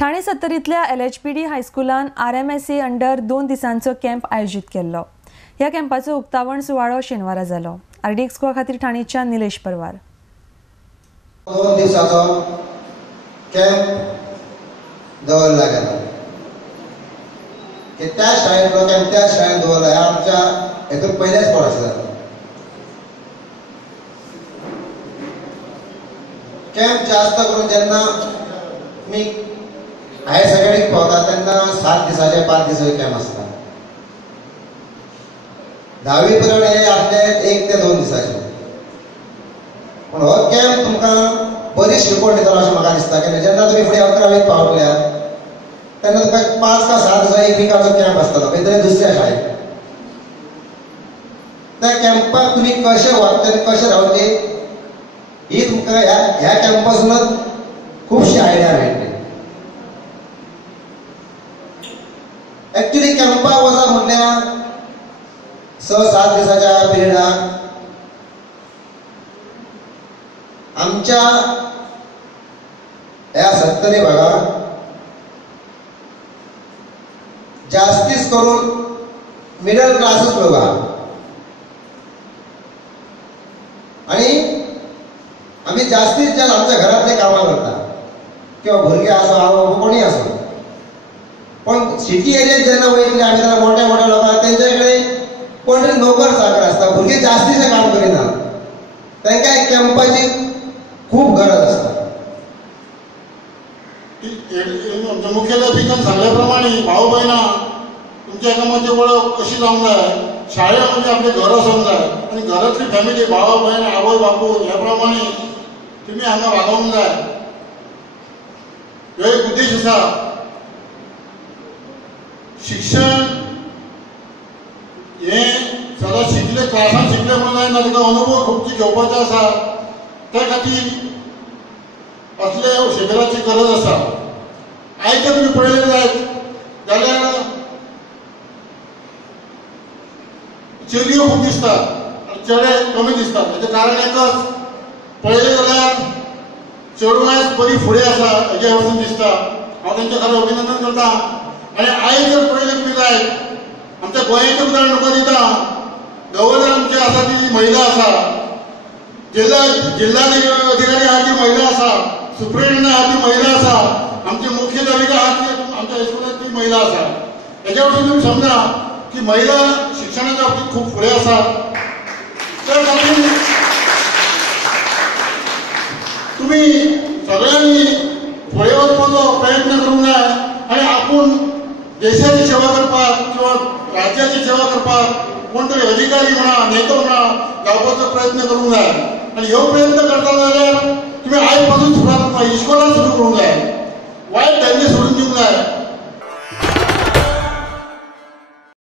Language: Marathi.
ठाणे सत्तरीतल्या LHPD हायस्कुलान RMSE अंडर 2 दिसांचो कॅम्प आयोजित केल्लो। ह्या कॅम्पाचो उक्तावण सुवाळो शेनवारा जालो। RDX गोवा खातीर ठाणेच्या निलेश परवार। 2 दिसांचो कॅम्प दवरला गेला की त्या शाळेंतलो कॅम्प त्या शाळेंत दवरला। ह्या आमच्या हेतून पयलेच वर्स जाता। कॅम्प जास्त करून जेन्ना मी हायर सेकंडरीक पावता तेन्ना 7 दिसाचे 5 दिसाचे कॅम्प आसता। 10वी पर्यंत हे आसले 1 ते 2 दिसाचे। पण हो कॅम्प तुमकां बरी शिकवण दितलो अशें म्हाका दिसता की जेन्ना तुमी फुडें 11वीक पावल्यार तेन्ना तुका 5 का 6 दिसा 1 विकाचो कॅम्प आसतलो खंय तरी दुसऱ्या शाळेंत। त्या कॅम्पाक तुमी कशें वागचे आनी कशें रावचे ही तुमकां ह्या कॅम्पासूनच खुबशी आयडिया मेळटली। एक्चुअली कॅम्पाक वता म्हटल्यार 6-7 दिसाच्या पिरियडाक आमच्या ह्या सत्तरी भागात जास्तीच करून मिडल क्लासच लोक आहात आणि आम्ही जास्तीत जास्त आमच्या घरातले कामां करता किंवा भुरगे आसो आवय कोणी आसो। पण सिटी एरियेत जेन्ना वयतले आमी जाल्यार मोठ्या मोठ्या लोकांक तेंचे कडेन कोण तरी नोकर चाकर आसता, भुरगे जास्तीचे काम करिनात, तांकां एक कॅम्पाची खूब गरज आसता। मुख्याध्यापिकान सांगल्या प्रमाणे भाऊ भयणां तुमच्या एकामेकांची वळख कशी जावंक जाय। शाळा म्हणजे आपले घर आसूंक जाय आनी घरांतली फॅमिली भाव भयण आवय बापूय ह्या प्रमाणे तुमी हांगा वागोवंक जाय। ह्यो एक उद्देश आसा। शिक्षण हे सदां शिकले क्लासान शिकले म्हणून जायना, ताका अनुभव खूबशी घेवपाचो आसा। त्या खातीर असले शिबिराची गरज आसा। आयज जर तुमी पळयलें जायत जाल्यार चलयो खूब दिसतात, चेडे कमी दिसतात। हेजें कारण एकच, पळयलें जाल्यार चेडवांच बरी फुडें आसा हेजें वचून दिसता। हांव तांचें खरें अभिनंदन करतां। आनी आयज जर पळयलें तुमी जायत आमच्या गोंयाचें उदाहरण तुका दिता। गव्हर्नर आमची आसा ती महिला आसा, जिल्हा अधिकारी आहा ती महिला आसा, सुप्रिटेंडंट आहा ती महिला आसा, आमची मुख्याध्यापिका आहा ती आमच्या हायस्कुलांत ती महिला आसा। हेच्या वरसून तुमी समजा की महिला शिक्षणाच्या बाबतीत खूब फुडें आसा। त्या खातीर तुमी सगळ्यांनी फुडें वचपाचो प्रयत्न करूंक जाय आनी आपूण देशाची सेवा करपाक किंवा राज्याची सेवा करपाक कोण तरी अधिकारी म्हणा नेतो म्हणा जावपाचो प्रयत्न करूंक जाय। आनी ह्यो प्रयत्न करता जाल्यार तुमी आयज पासून सुरवात करा। इस्कॉला